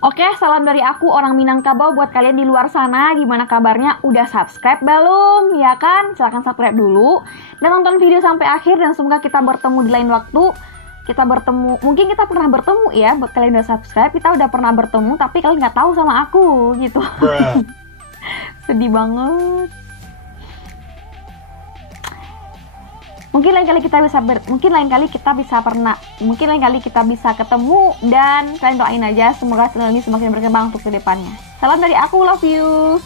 Oke, salam dari aku orang Minangkabau buat kalian di luar sana. Gimana kabarnya? Udah subscribe belum? Ya kan? Silahkan subscribe dulu dan nonton video sampai akhir, dan semoga kita bertemu di lain waktu. Kita bertemu, mungkin kita pernah bertemu ya. Buat kalian udah subscribe, kita udah pernah bertemu tapi kalian nggak tahu sama aku gitu. Sedih banget. Mungkin lain kali kita bisa ketemu, dan kalian doain aja semoga channel ini semakin berkembang untuk kedepannya. Salam dari aku, love you.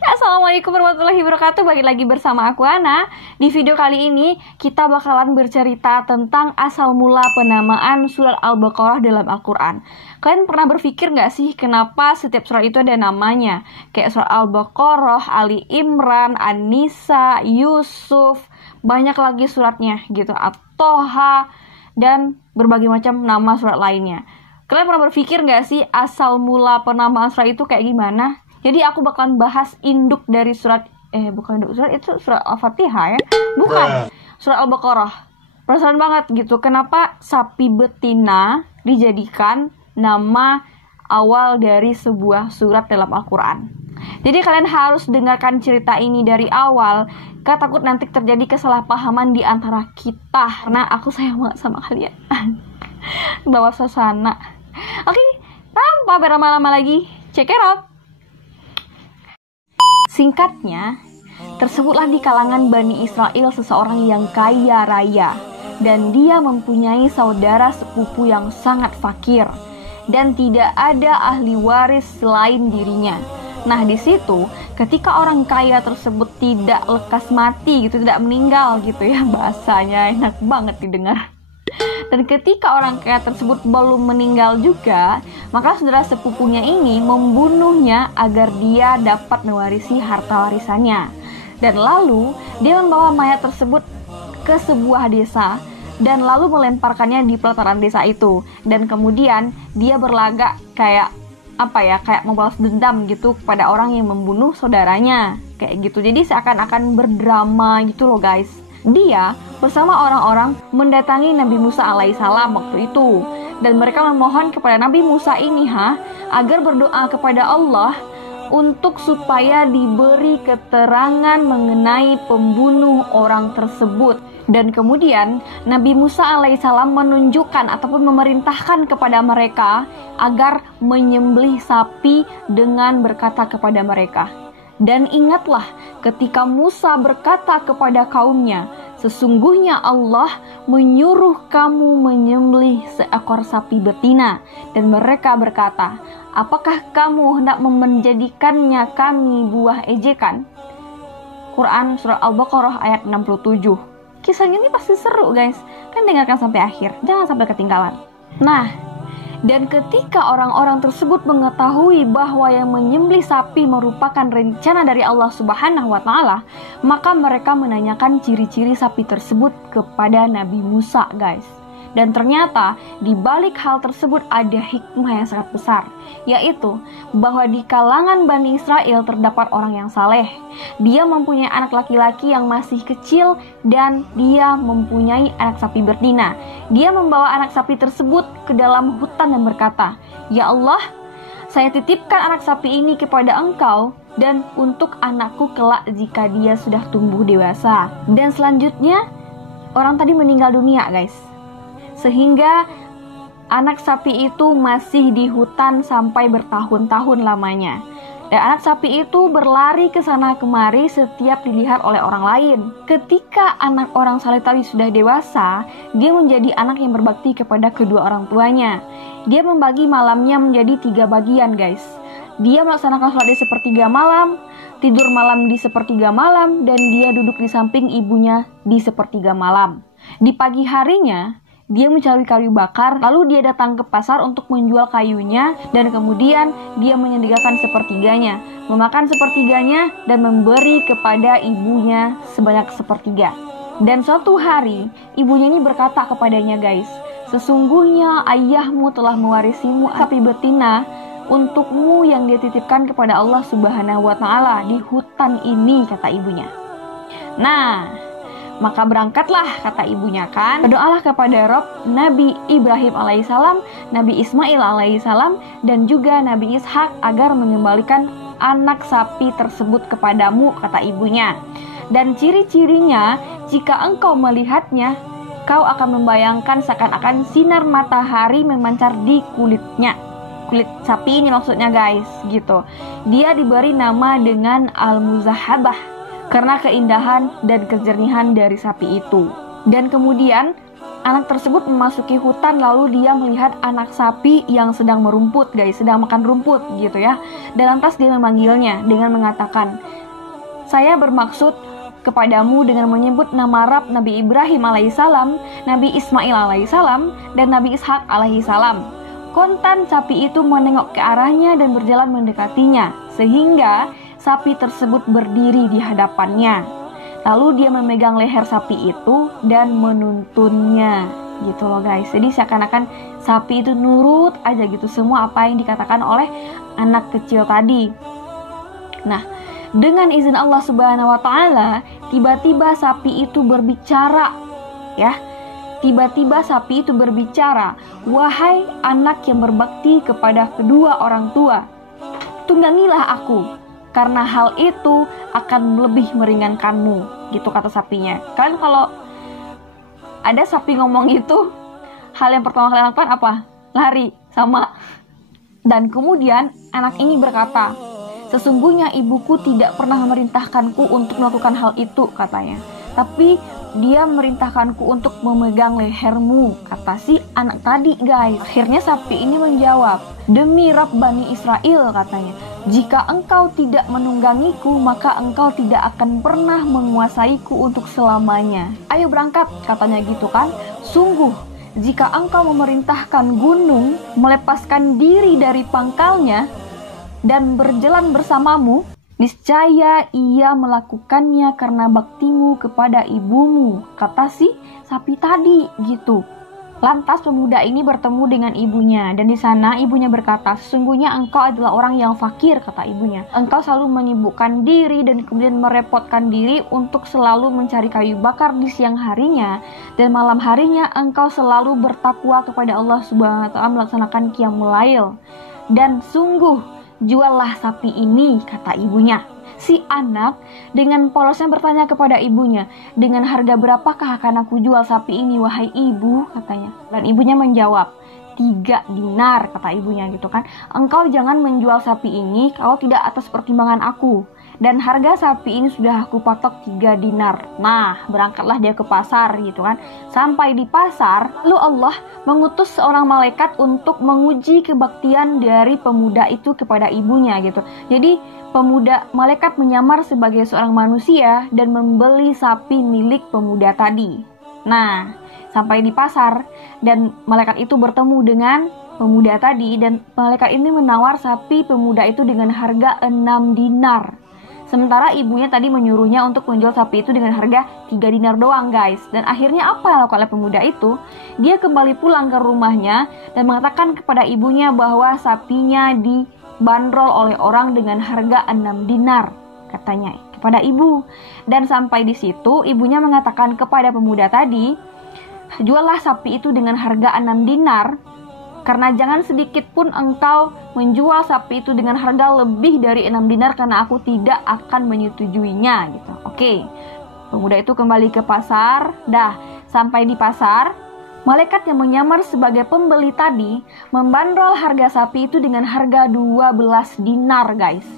Assalamualaikum warahmatullahi wabarakatuh. Balik lagi bersama aku, Ana. Di video kali ini kita bakalan bercerita tentang asal mula penamaan surat Al-Baqarah dalam Al-Quran. Kalian pernah berpikir gak sih kenapa setiap surat itu ada namanya? Kayak surat Al-Baqarah, Ali Imran, An-Nisa, Yusuf, banyak lagi suratnya gitu, At-Toha, dan berbagai macam nama surat lainnya. Kalian pernah berpikir gak sih asal mula penamaan surat itu kayak gimana? Jadi aku bakalan bahas induk dari surat, bukan induk surat, itu surat Al-Fatihah ya? Bukan, surat Al-Baqarah. Penasaran banget gitu, kenapa sapi betina dijadikan nama awal dari sebuah surat dalam Al-Quran. Jadi kalian harus dengarkan cerita ini dari awal, karena takut nanti terjadi kesalahpahaman di antara kita. Karena aku sayang banget sama kalian. Bawa suasana. Oke, tanpa berlama-lama lagi, check it out. Singkatnya, tersebutlah di kalangan Bani Israel seseorang yang kaya raya, dan dia mempunyai saudara sepupu yang sangat fakir, dan tidak ada ahli waris selain dirinya. Nah, di situ ketika orang kaya tersebut tidak lekas mati gitu, tidak meninggal gitu ya, bahasanya enak banget didengar. Dan ketika orang kaya tersebut belum meninggal juga, maka saudara sepupunya ini membunuhnya agar dia dapat mewarisi harta warisannya. Dan lalu dia membawa mayat tersebut ke sebuah desa dan lalu melemparkannya di pelataran desa itu. Dan kemudian dia berlagak kayak membalas dendam gitu kepada orang yang membunuh saudaranya, kayak gitu. Jadi seakan-akan berdrama gitu loh guys. Dia bersama orang-orang mendatangi Nabi Musa alaihissalam waktu itu, dan mereka memohon kepada Nabi Musa ini agar berdoa kepada Allah untuk supaya diberi keterangan mengenai pembunuh orang tersebut. Dan kemudian Nabi Musa alaihissalam menunjukkan ataupun memerintahkan kepada mereka agar menyembelih sapi dengan berkata kepada mereka, "Dan ingatlah ketika Musa berkata kepada kaumnya, sesungguhnya Allah menyuruh kamu menyembelih seekor sapi betina." Dan mereka berkata, "Apakah kamu hendak menjadikannya kami buah ejekan?" Quran Surah Al-Baqarah ayat 67. Kisahnya ini pasti seru guys, kan dengarkan sampai akhir, jangan sampai ketinggalan. Nah, dan ketika orang-orang tersebut mengetahui bahwa yang menyembelih sapi merupakan rencana dari Allah Subhanahu wa Ta'ala, maka mereka menanyakan ciri-ciri sapi tersebut kepada Nabi Musa, guys. Dan ternyata di balik hal tersebut ada hikmah yang sangat besar, yaitu bahwa di kalangan Bani Israel terdapat orang yang saleh. Dia mempunyai anak laki-laki yang masih kecil dan dia mempunyai anak sapi betina. Dia membawa anak sapi tersebut ke dalam hutan dan berkata, "Ya Allah, saya titipkan anak sapi ini kepada Engkau dan untuk anakku kelak jika dia sudah tumbuh dewasa." Dan selanjutnya orang tadi meninggal dunia guys, sehingga anak sapi itu masih di hutan sampai bertahun-tahun lamanya. Dan anak sapi itu berlari ke sana kemari setiap dilihat oleh orang lain. Ketika anak orang saleh tadi sudah dewasa, dia menjadi anak yang berbakti kepada kedua orang tuanya. Dia membagi malamnya menjadi 3 bagian guys. Dia melaksanakan sholat di sepertiga malam, tidur malam di sepertiga malam, dan dia duduk di samping ibunya di sepertiga malam. Di pagi harinya, dia mencari kayu bakar, lalu dia datang ke pasar untuk menjual kayunya, dan kemudian dia menyediakan sepertiganya, memakan sepertiganya, dan memberi kepada ibunya sebanyak sepertiga. Dan suatu hari, ibunya ini berkata kepadanya guys, "Sesungguhnya ayahmu telah mewarisimu sapi betina untukmu yang dia titipkan kepada Allah Subhanahu wa Ta'ala di hutan ini," kata ibunya. Nah, Maka berangkatlah, kata ibunya kan. Berdoalah kepada Rob Nabi Ibrahim alaihissalam, Nabi Ismail alaihissalam, dan juga Nabi Ishak agar mengembalikan anak sapi tersebut kepadamu, kata ibunya. Dan ciri-cirinya, jika engkau melihatnya, kau akan membayangkan seakan-akan sinar matahari memancar di kulitnya. Kulit sapi ini maksudnya guys, gitu. Dia diberi nama dengan Al-Muzahabah karena keindahan dan kejernihan dari sapi itu. Dan kemudian anak tersebut memasuki hutan, lalu dia melihat anak sapi yang sedang merumput guys, sedang makan rumput gitu ya. Dan lantas dia memanggilnya dengan mengatakan, saya bermaksud kepadamu dengan menyebut nama Rab Nabi Ibrahim alaihissalam, Nabi Ismail alaihissalam, dan Nabi Ishak alaihissalam. Kontan sapi itu menengok ke arahnya dan berjalan mendekatinya, sehingga sapi tersebut berdiri di hadapannya. Lalu dia memegang leher sapi itu dan menuntunnya, gitu loh guys. Jadi seakan-akan sapi itu nurut aja gitu semua apa yang dikatakan oleh anak kecil tadi. Nah, dengan izin Allah Subhanahu wa taala, tiba-tiba sapi itu berbicara, ya. Tiba-tiba sapi itu berbicara, "Wahai anak yang berbakti kepada kedua orang tua, tunggangilah aku, karena hal itu akan lebih meringankanmu," gitu kata sapinya. Kalian kalau ada sapi ngomong gitu, hal yang pertama kalian lakukan apa? Lari, sama. Dan kemudian anak ini berkata, "Sesungguhnya ibuku tidak pernah memerintahkanku untuk melakukan hal itu," katanya. "Tapi dia memerintahkanku untuk memegang lehermu," kata si anak tadi guys. Akhirnya sapi ini menjawab, "Demi Rabb Bani Israel," katanya, "jika engkau tidak menunggangiku, maka engkau tidak akan pernah menguasaiku untuk selamanya. Ayo berangkat," katanya gitu kan. "Sungguh, jika engkau memerintahkan gunung melepaskan diri dari pangkalnya dan berjalan bersamamu, niscaya ia melakukannya karena baktimu kepada ibumu," kata si sapi tadi gitu. Lantas pemuda ini bertemu dengan ibunya, dan di sana ibunya berkata, "Sesungguhnya engkau adalah orang yang fakir," kata ibunya. "Engkau selalu menyibukkan diri dan kemudian merepotkan diri untuk selalu mencari kayu bakar di siang harinya, dan malam harinya engkau selalu bertakwa kepada Allah Subhanahu wa taala melaksanakan qiyamul lail. Dan sungguh, juallah sapi ini," kata ibunya. Si anak dengan polosnya bertanya kepada ibunya, "Dengan harga berapakah akan aku jual sapi ini, wahai ibu?" katanya. Dan ibunya menjawab, 3 dinar, kata ibunya gitu kan. "Engkau jangan menjual sapi ini kalau tidak atas pertimbangan aku. Dan harga sapi ini sudah aku patok 3 dinar. Nah, berangkatlah dia ke pasar gitu kan. Sampai di pasar, lalu Allah mengutus seorang malaikat untuk menguji kebaktian dari pemuda itu kepada ibunya gitu. Jadi malaikat menyamar sebagai seorang manusia dan membeli sapi milik pemuda tadi. Nah, sampai di pasar dan malaikat itu bertemu dengan pemuda tadi, dan malaikat ini menawar sapi pemuda itu dengan harga 6 dinar. Sementara ibunya tadi menyuruhnya untuk menjual sapi itu dengan harga 3 dinar doang guys. Dan akhirnya apa yang dilakukan oleh pemuda itu? Dia kembali pulang ke rumahnya dan mengatakan kepada ibunya bahwa sapinya dibanderol oleh orang dengan harga 6 dinar, katanya kepada ibu. Dan sampai di situ ibunya mengatakan kepada pemuda tadi, "Juallah sapi itu dengan harga 6 dinar, karena jangan sedikit pun engkau menjual sapi itu dengan harga lebih dari 6 dinar karena aku tidak akan menyetujuinya," gitu. Oke. Pemuda itu kembali ke pasar. Sampai di pasar, malaikat yang menyamar sebagai pembeli tadi membandrol harga sapi itu dengan harga 12 dinar, guys.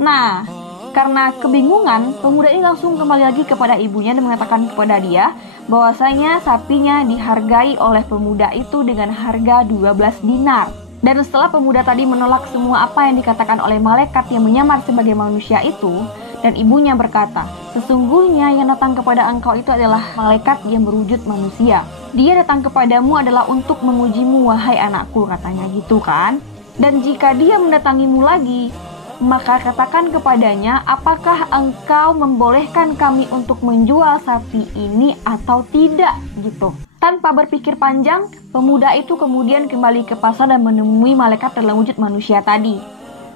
Nah, karena kebingungan, pemuda ini langsung kembali lagi kepada ibunya dan mengatakan kepada dia bahwasanya sapinya dihargai oleh pemuda itu dengan harga 12 dinar. Dan setelah pemuda tadi menolak semua apa yang dikatakan oleh malaikat yang menyamar sebagai manusia itu, dan ibunya berkata, "Sesungguhnya yang datang kepada engkau itu adalah malaikat yang berwujud manusia. Dia datang kepadamu adalah untuk mengujimu, wahai anakku," katanya gitu kan. "Dan jika dia mendatangimu lagi, maka katakan kepadanya, apakah engkau membolehkan kami untuk menjual sapi ini atau tidak," gitu. Tanpa berpikir panjang, pemuda itu kemudian kembali ke pasar dan menemui malaikat dalam wujud manusia tadi.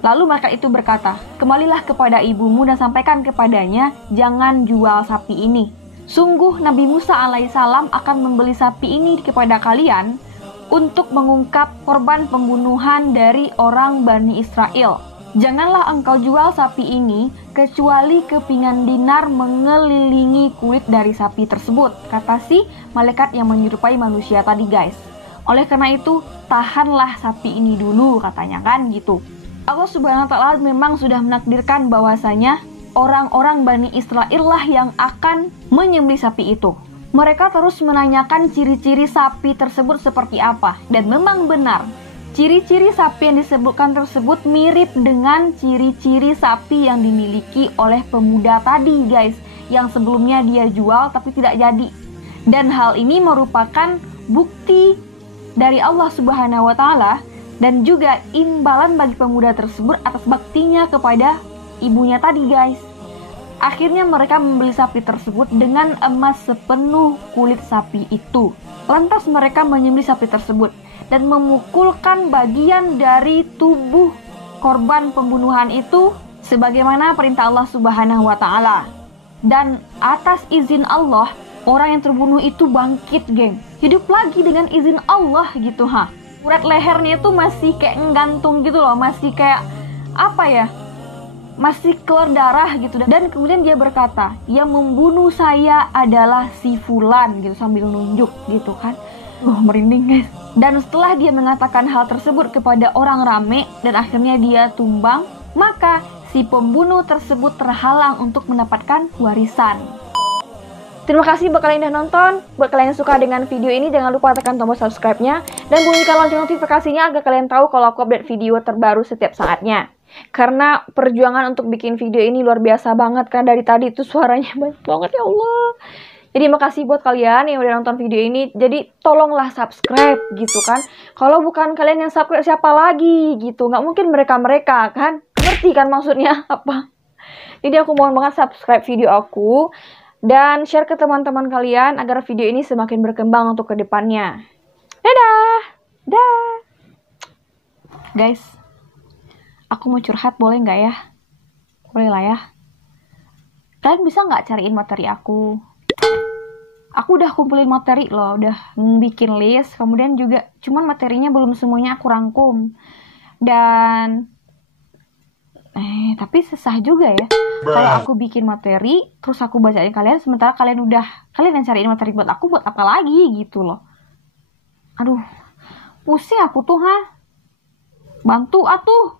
Lalu malaikat itu berkata, "Kembalilah kepada ibumu dan sampaikan kepadanya, jangan jual sapi ini. Sungguh Nabi Musa alaihissalam akan membeli sapi ini kepada kalian untuk mengungkap korban pembunuhan dari orang Bani Israel. Janganlah engkau jual sapi ini kecuali kepingan dinar mengelilingi kulit dari sapi tersebut, kata si malaikat yang menyerupai manusia tadi guys. Oleh karena itu, tahanlah sapi ini dulu katanya kan gitu. Allah Subhanahu wa Ta'ala memang sudah menakdirkan bahwasanya orang-orang Bani Israel lah yang akan menyembelih sapi itu. Mereka terus menanyakan ciri-ciri sapi tersebut seperti apa. Dan memang benar, ciri-ciri sapi yang disebutkan tersebut mirip dengan ciri-ciri sapi yang dimiliki oleh pemuda tadi guys, yang sebelumnya dia jual tapi tidak jadi. Dan hal ini merupakan bukti dari Allah Subhanahu wa Ta'ala dan juga imbalan bagi pemuda tersebut atas baktinya kepada ibunya tadi guys. Akhirnya mereka membeli sapi tersebut dengan emas sepenuh kulit sapi itu. Lantas mereka menyembelih sapi tersebut dan memukulkan bagian dari tubuh korban pembunuhan itu sebagaimana perintah Allah Subhanahu wa Ta'ala. Dan atas izin Allah, orang yang terbunuh itu bangkit geng, hidup lagi dengan izin Allah gitu ha. Urat lehernya itu masih kayak nggantung gitu loh, masih kayak apa ya, masih keluar darah gitu. Dan kemudian dia berkata, yang membunuh saya adalah si Fulan gitu, sambil nunjuk gitu kan. Merinding guys. Dan setelah dia mengatakan hal tersebut kepada orang rame dan akhirnya dia tumbang, maka si pembunuh tersebut terhalang untuk mendapatkan warisan. Terima kasih buat kalian yang udah nonton. Buat kalian yang suka dengan video ini, jangan lupa tekan tombol subscribe-nya dan bunyikan lonceng notifikasinya agar kalian tahu kalau aku update video terbaru setiap saatnya. Karena perjuangan untuk bikin video ini luar biasa banget kan, dari tadi itu suaranya banyak banget ya Allah. Jadi makasih buat kalian yang udah nonton video ini. Jadi tolonglah subscribe gitu kan. Kalau bukan kalian yang subscribe, siapa lagi gitu. Nggak mungkin mereka-mereka kan. Ngerti kan maksudnya apa? Jadi aku mohon banget subscribe video aku dan share ke teman-teman kalian agar video ini semakin berkembang untuk kedepannya. Dadah! Dah! Guys, aku mau curhat boleh nggak ya? Boleh lah ya. Kalian bisa nggak cariin materi aku? Aku udah kumpulin materi loh, udah bikin list, kemudian juga cuman materinya belum semuanya aku rangkum. Dan tapi susah juga ya. Kalau aku bikin materi, terus aku bacain kalian, sementara kalian yang cariin materi buat aku, buat apa lagi gitu loh. Aduh, pusing aku tuh ha. Bantu atuh.